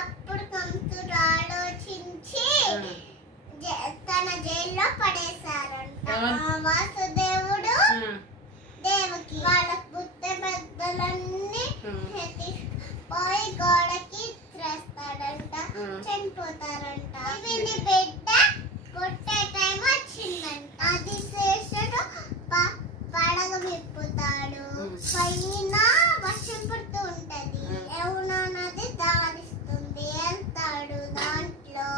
అప్పుడు కంసుడు ఆలోచించి తన జైల్లో పడేశారంట. వాసుదేవుడు దేవకి వాళ్ళ పుట్టే పెద్దలన్నీ పోయి గోడకి త్రేస్తాడంట, చనిపోతారంట. వీని బిడ్డ కొట్టే టైం వచ్చిందంట. ఆదిశేషుడు పడగ విప్పుతాడు, పైన వర్షం పడుతూ ఉంటది. యమునా నది దారిస్తుంది, వెళ్తాడు దాంట్లో.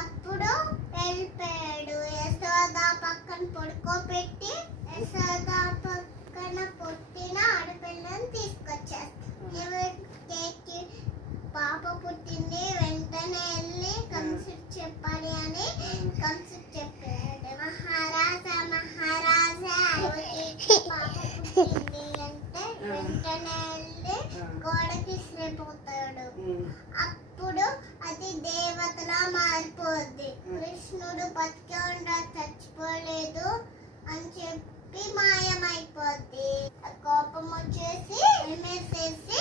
అప్పుడు వెళ్ళిపోయాడు. యశోద పక్కన పడుకోబెట్టి యశోద పక్కన పుట్టిన ఆడపిల్లని తీసుకొచ్చేస్తాడు. పాప పుట్టింది, వెంటనే వెళ్ళి కంసుడు చెప్పాలి అని కంసుడు చెప్పాడు. మహారాజా మహారాజా పాప పుట్టింది అంటే వెంటనే వెళ్ళి గోడకి విసిరిపోతాడు. అప్పుడు అది దేవతలా మారిపోద్ది. కృష్ణుడు బతికే ఉండా చచ్చిపోలేదు అని చెప్పి మాయమైపోద్ది. కోపం వచ్చేసి వేసేసి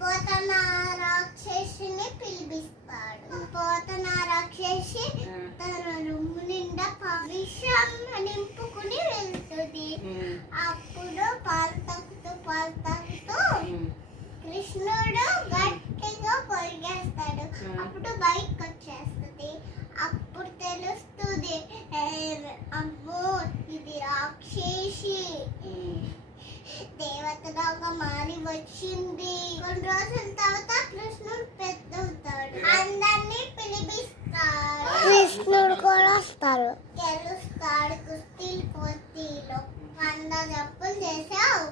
పోతన రాక్షసిని పిలిపిస్తాడు. పోతన రాక్షసి తన రొమ్ము నిండా విషం నింపుకుని వెళ్తుంది. అప్పుడు పాలు తాగుతూ కృష్ణుడు గట్టిగా కొరిగేస్తాడు. అప్పుడు బయటకు వచ్చేస్తుంది. అప్పుడు తెలుస్తుంది, అమ్మో ఇది రాక్షసి దేవతగా మారి వచ్చింది. కొన్ని రోజుల తర్వాత కృష్ణుడు పెద్దవుతాడు. అందరినీ పిలిపిస్తాడు. కృష్ణుడు కూడా వస్తారు. గెలుస్తాడు కుస్తీలో. 100 తప్పులు చేసావు,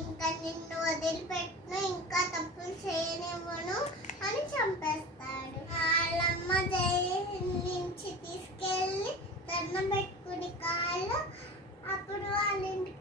ఇంకా నిన్ను వదిలిపెట్టును, ఇంకా తప్పులు చేయనివ్వను అని చంపేస్తాడు. వాళ్ళమ్మ నుంచి తీసుకెళ్ళి దండం పెట్టుకుని కాళ్ళు. అప్పుడు వాళ్ళ ఇంటికి